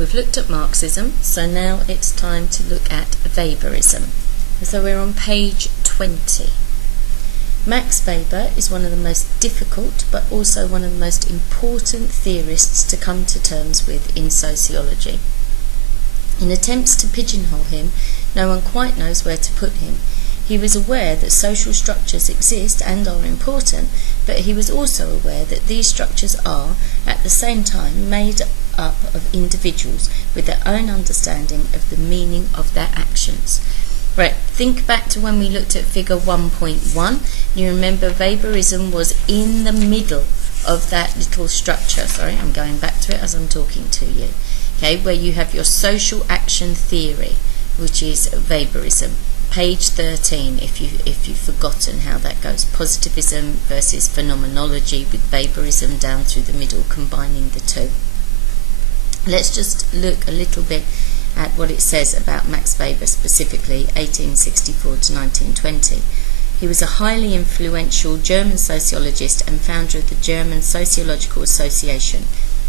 We've looked at Marxism, so now it's time to look at Weberism. So we're on page 20. Max Weber is one of the most difficult but also one of the most important theorists to come to terms with in sociology. In attempts to pigeonhole him, no one quite knows where to put him. He was aware that social structures exist and are important, but he was also aware that these structures are, at the same time, made up of individuals with their own understanding of the meaning of their actions. Right, think back to when we looked at figure 1.1. You remember Weberism was in the middle of that little structure. Sorry, I'm going back to it as I'm talking to you. Okay, where you have your social action theory, which is Weberism. Page 13, if you've forgotten how that goes. Positivism versus phenomenology, with Weberism down through the middle, combining the two. Let's just look a little bit at what it says about Max Weber, specifically 1864 to 1920. He was a highly influential German sociologist and founder of the German Sociological Association.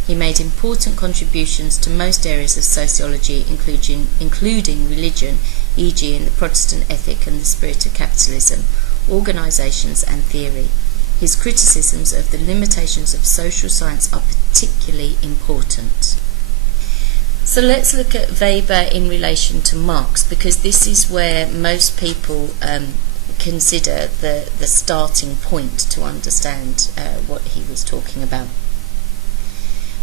He made important contributions to most areas of sociology, including religion, e.g. in the Protestant ethic and the spirit of capitalism, organisations and theory. His criticisms of the limitations of social science are particularly important. So let's look at Weber in relation to Marx, because this is where most people consider the starting point to understand what he was talking about.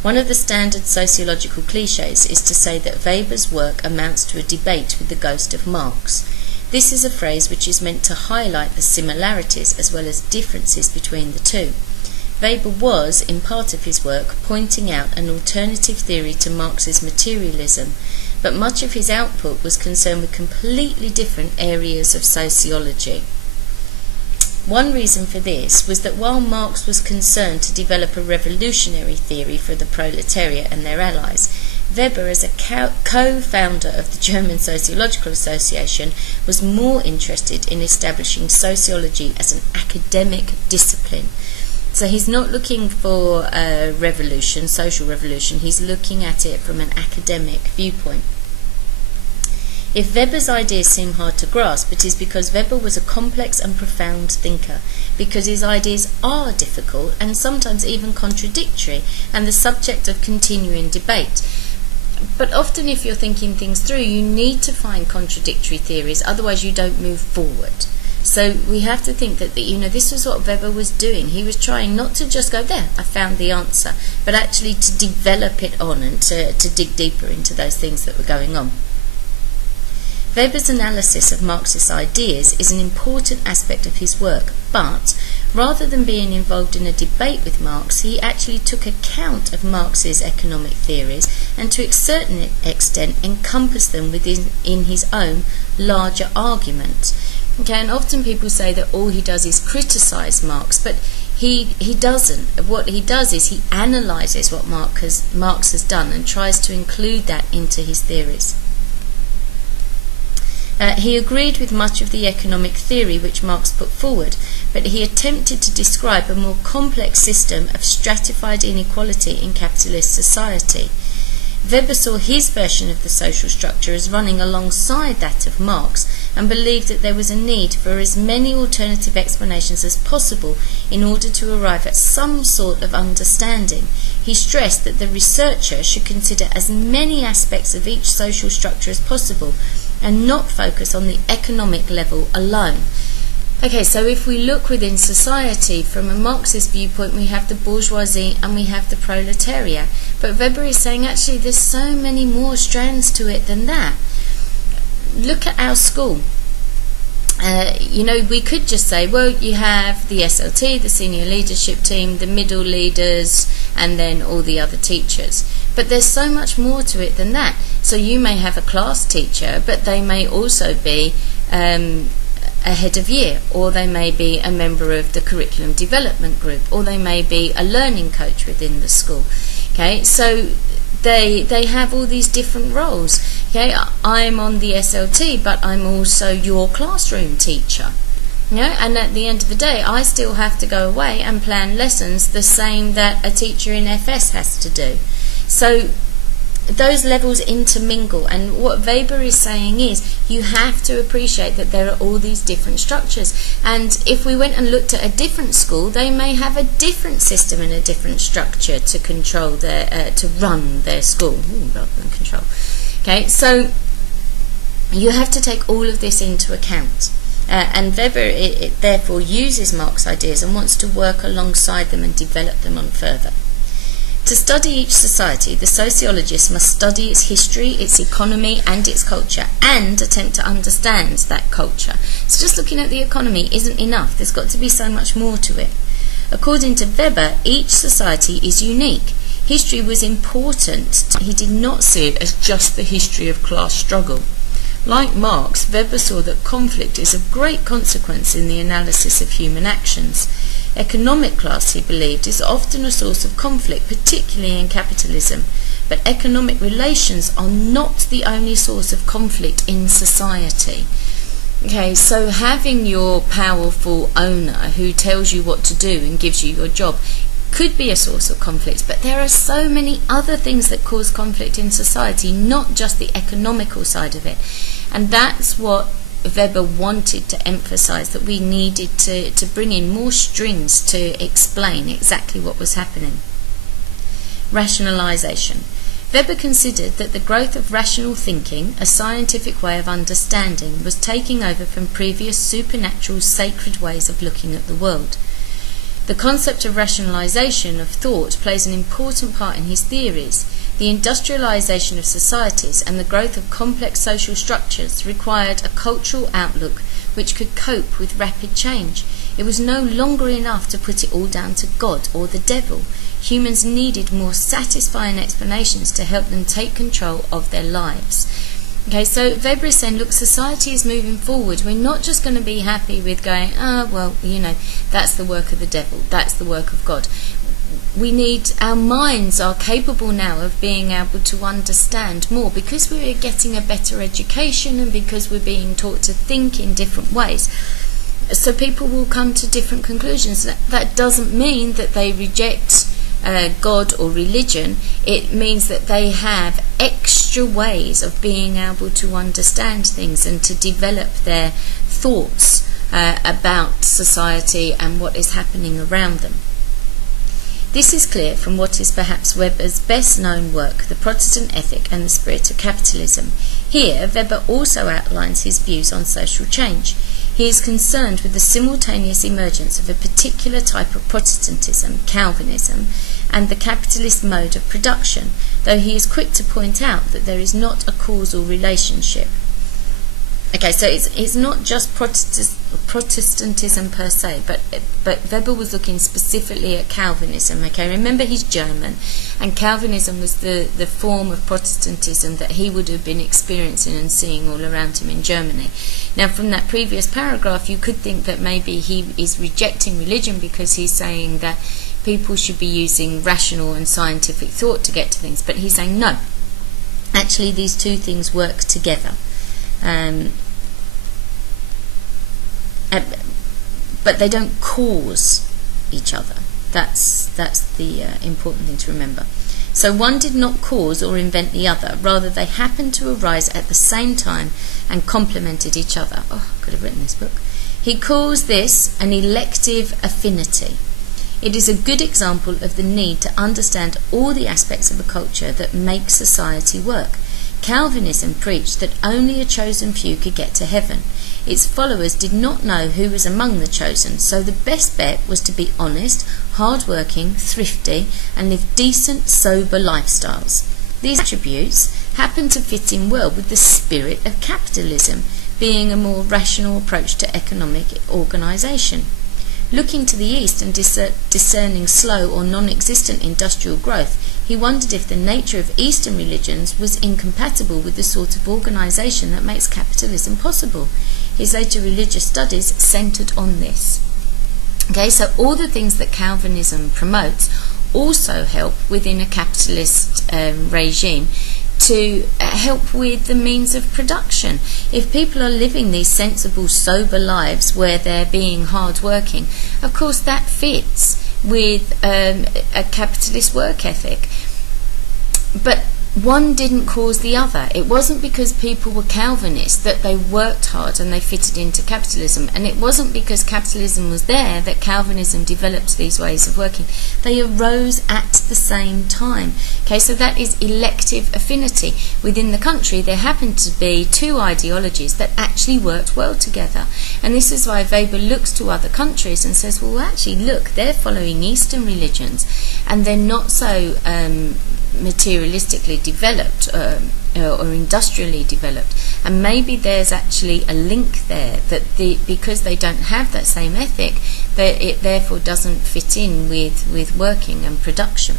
One of the standard sociological cliches is to say that Weber's work amounts to a debate with the ghost of Marx. This is a phrase which is meant to highlight the similarities as well as differences between the two. Weber was, in part of his work, pointing out an alternative theory to Marx's materialism, but much of his output was concerned with completely different areas of sociology. One reason for this was that while Marx was concerned to develop a revolutionary theory for the proletariat and their allies, Weber, as a co-founder of the German Sociological Association, was more interested in establishing sociology as an academic discipline. So he's not looking for a revolution, social revolution, he's looking at it from an academic viewpoint. If Weber's ideas seem hard to grasp, it is because Weber was a complex and profound thinker, because his ideas are difficult and sometimes even contradictory and the subject of continuing debate. But often if you're thinking things through, you need to find contradictory theories, otherwise you don't move forward. So we have to think that, this was what Weber was doing. He was trying not to just go, there, I found the answer, but actually to develop it on and to dig deeper into those things that were going on. Weber's analysis of Marxist ideas is an important aspect of his work, but rather than being involved in a debate with Marx, he actually took account of Marx's economic theories and to a certain extent encompassed them in his own larger argument. Okay, and often people say that all he does is criticise Marx, but he doesn't. What he does is he analyses what Marx has done and tries to include that into his theories. He agreed with much of the economic theory which Marx put forward, but he attempted to describe a more complex system of stratified inequality in capitalist society. Weber saw his version of the social structure as running alongside that of Marx and believed that there was a need for as many alternative explanations as possible in order to arrive at some sort of understanding. He stressed that the researcher should consider as many aspects of each social structure as possible and not focus on the economic level alone. Okay, so if we look within society, from a Marxist viewpoint, we have the bourgeoisie and we have the proletariat. But Weber is saying, actually, there's so many more strands to it than that. Look at our school. We could just say, well, you have the SLT, the senior leadership team, the middle leaders, and then all the other teachers. But there's so much more to it than that. So you may have a class teacher, but they may also be a head of year, or they may be a member of the curriculum development group, or they may be a learning coach within the school. Okay, so they have all these different roles. Okay, I'm on the SLT, but I'm also your classroom teacher. And at the end of the day, I still have to go away and plan lessons the same that a teacher in FS has to do. So those levels intermingle, and what Weber is saying is you have to appreciate that there are all these different structures, and if we went and looked at a different school, they may have a different system and a different structure to control their to run their school rather than control. Okay, so you have to take all of this into account. And Weber it therefore uses Marx's ideas and wants to work alongside them and develop them on further. To study each society, the sociologist must study its history, its economy and its culture, and attempt to understand that culture. So just looking at the economy isn't enough. There's got to be so much more to it. According to Weber, each society is unique. History was important. He did not see it as just the history of class struggle. Like Marx, Weber saw that conflict is of great consequence in the analysis of human actions. Economic class, he believed, is often a source of conflict, particularly in capitalism, but economic relations are not the only source of conflict in society. Okay, so having your powerful owner who tells you what to do and gives you your job could be a source of conflict, but there are so many other things that cause conflict in society, not just the economical side of it. And that's what Weber wanted to emphasize, that we needed to bring in more strings to explain exactly what was happening. Rationalization. Weber considered that the growth of rational thinking, a scientific way of understanding, was taking over from previous supernatural sacred ways of looking at the world. The concept of rationalization of thought plays an important part in his theories. The industrialization of societies and the growth of complex social structures required a cultural outlook which could cope with rapid change. It was no longer enough to put it all down to God or the devil. Humans needed more satisfying explanations to help them take control of their lives. Okay, so Weber is saying, look, society is moving forward. We're not just going to be happy with going, well, you know, that's the work of the devil, that's the work of God. We need, our minds are capable now of being able to understand more because we're getting a better education and because we're being taught to think in different ways. So people will come to different conclusions. That doesn't mean that they reject God or religion. It means that they have extra ways of being able to understand things and to develop their thoughts about society and what is happening around them. This is clear from what is perhaps Weber's best known work, The Protestant Ethic and the Spirit of Capitalism. Here, Weber also outlines his views on social change. He is concerned with the simultaneous emergence of a particular type of Protestantism, Calvinism, and the capitalist mode of production, though he is quick to point out that there is not a causal relationship. Okay, so it's not just Protestantism per se, but Weber was looking specifically at Calvinism. Okay, remember he's German, and Calvinism was the form of Protestantism that he would have been experiencing and seeing all around him in Germany. Now, from that previous paragraph, you could think that maybe he is rejecting religion because he's saying that people should be using rational and scientific thought to get to things, but he's saying no. Actually, these two things work together. But they don't cause each other. That's the important thing to remember. So one did not cause or invent the other. Rather, they happened to arise at the same time and complemented each other. Oh, I could have written this book. He calls this an elective affinity. It is a good example of the need to understand all the aspects of a culture that make society work. Calvinism preached that only a chosen few could get to heaven. Its followers did not know who was among the chosen, so the best bet was to be honest, hard-working, thrifty, and live decent, sober lifestyles. These attributes happen to fit in well with the spirit of capitalism, being a more rational approach to economic organisation. Looking to the east and discerning slow or non-existent industrial growth, he wondered if the nature of Eastern religions was incompatible with the sort of organisation that makes capitalism possible. His later religious studies centred on this. Okay, so all the things that Calvinism promotes also help within a capitalist regime to help with the means of production. If people are living these sensible, sober lives where they're being hard-working, of course that fits with a capitalist work ethic. But one didn't cause the other. It wasn't because people were Calvinists that they worked hard and they fitted into capitalism, and it wasn't because capitalism was there that Calvinism developed these ways of working. They arose at the same time. Okay, so that is elective affinity. Within the country there happened to be two ideologies that actually worked well together, and this is why Weber looks to other countries and says, well, actually look, they're following Eastern religions and they're not so materialistically developed or industrially developed, and maybe there's actually a link there that because they don't have that same ethic, that it therefore doesn't fit in with working and production.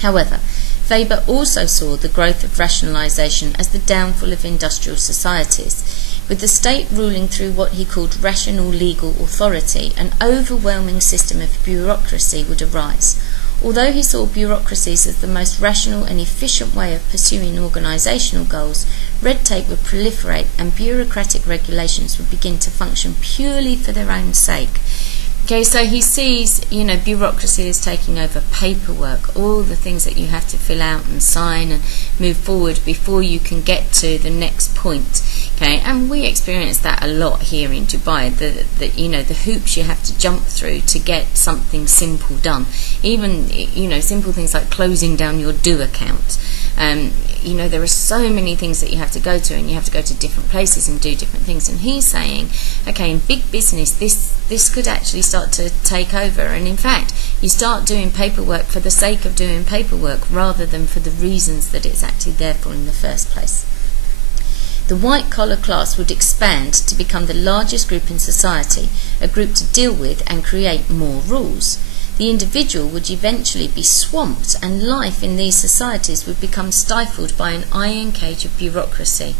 However, Weber also saw the growth of rationalisation as the downfall of industrial societies. With the state ruling through what he called rational legal authority, an overwhelming system of bureaucracy would arise. Although he saw bureaucracies as the most rational and efficient way of pursuing organisational goals, red tape would proliferate and bureaucratic regulations would begin to function purely for their own sake. Okay, so he sees, bureaucracy as taking over paperwork, all the things that you have to fill out and sign and move forward before you can get to the next point. Okay, and we experience that a lot here in Dubai, the hoops you have to jump through to get something simple done. Even, simple things like closing down your do account. There are so many things that you have to go to, and you have to go to different places and do different things. And he's saying, okay, in big business, this could actually start to take over. And in fact, you start doing paperwork for the sake of doing paperwork rather than for the reasons that it's actually there for in the first place. The white-collar class would expand to become the largest group in society, a group to deal with and create more rules. The individual would eventually be swamped, and life in these societies would become stifled by an iron cage of bureaucracy.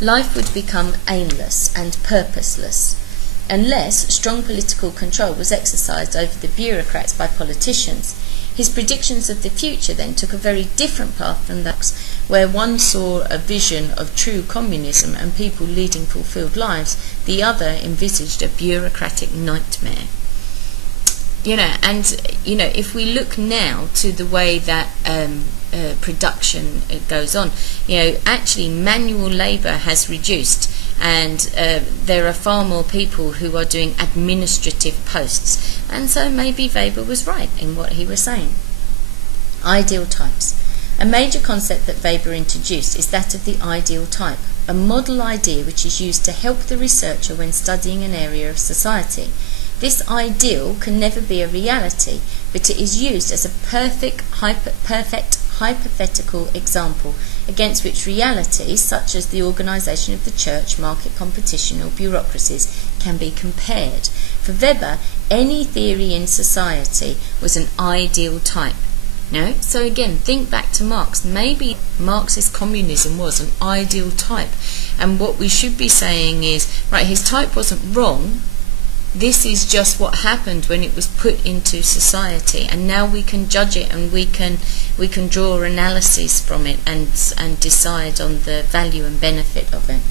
Life would become aimless and purposeless, unless strong political control was exercised over the bureaucrats by politicians. His predictions of the future then took a very different path from that, where one saw a vision of true communism and people leading fulfilled lives, the other envisaged a bureaucratic nightmare. If we look now to the way that production goes on, actually manual labour has reduced, and there are far more people who are doing administrative posts, and so maybe Weber was right in what he was saying. Ideal types. A major concept that Weber introduced is that of the ideal type, a model idea which is used to help the researcher when studying an area of society. This ideal can never be a reality, but it is used as a perfect hypothetical example against which realities, such as the organisation of the church, market competition or bureaucracies, can be compared. For Weber, any theory in society was an ideal type. So again, think back to Marx. Maybe Marxist communism was an ideal type, and what we should be saying is, right, his type wasn't wrong. This is just what happened when it was put into society, and now we can judge it, and we can draw analyses from it and decide on the value and benefit of it.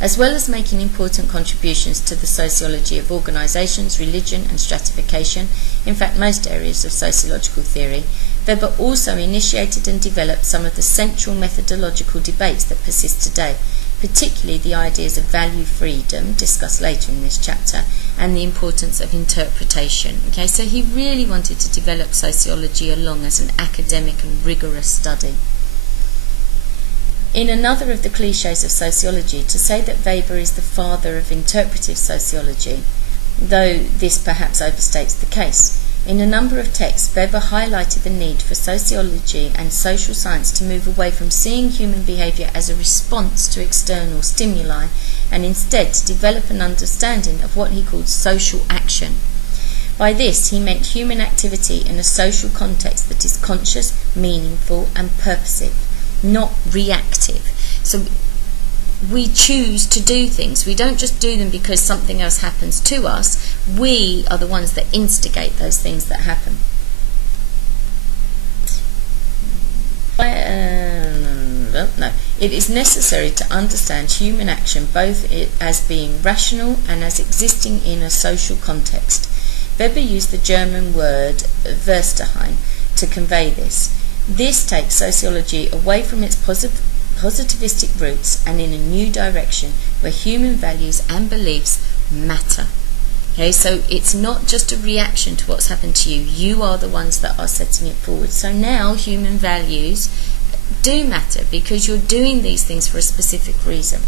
As well as making important contributions to the sociology of organisations, religion and stratification, in fact most areas of sociological theory, Weber also initiated and developed some of the central methodological debates that persist today, particularly the ideas of value freedom, discussed later in this chapter, and the importance of interpretation. Okay, so he really wanted to develop sociology along as an academic and rigorous study. In another of the cliches of sociology, to say that Weber is the father of interpretive sociology, though this perhaps overstates the case. In a number of texts, Weber highlighted the need for sociology and social science to move away from seeing human behaviour as a response to external stimuli, and instead to develop an understanding of what he called social action. By this, he meant human activity in a social context that is conscious, meaningful and purposive, not reactive. So we choose to do things. We don't just do them because something else happens to us. We are the ones that instigate those things that happen. No. It is necessary to understand human action both as being rational and as existing in a social context. Weber used the German word Verstehen to convey this. This takes sociology away from its positivistic roots and in a new direction where human values and beliefs matter. Okay, so it's not just a reaction to what's happened to you. You are the ones that are setting it forward. So now human values do matter because you're doing these things for a specific reason.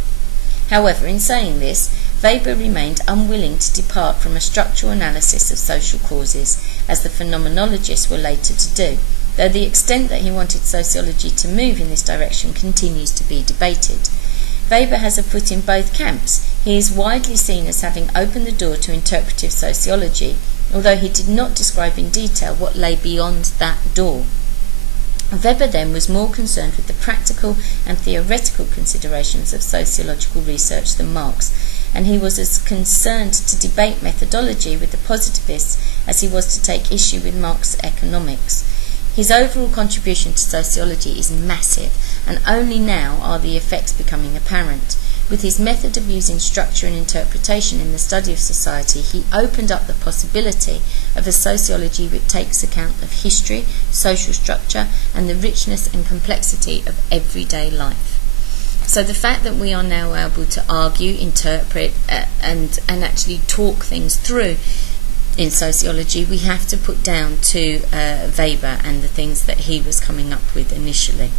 However, in saying this, Weber remained unwilling to depart from a structural analysis of social causes, as the phenomenologists were later to do, though the extent that he wanted sociology to move in this direction continues to be debated. Weber has a foot in both camps. He is widely seen as having opened the door to interpretive sociology, although he did not describe in detail what lay beyond that door. Weber then was more concerned with the practical and theoretical considerations of sociological research than Marx, and he was as concerned to debate methodology with the positivists as he was to take issue with Marx's economics. His overall contribution to sociology is massive, and only now are the effects becoming apparent. With his method of using structure and interpretation in the study of society, he opened up the possibility of a sociology which takes account of history, social structure, and the richness and complexity of everyday life. So the fact that we are now able to argue, interpret, and actually talk things through in sociology, we have to put down to Weber and the things that he was coming up with initially.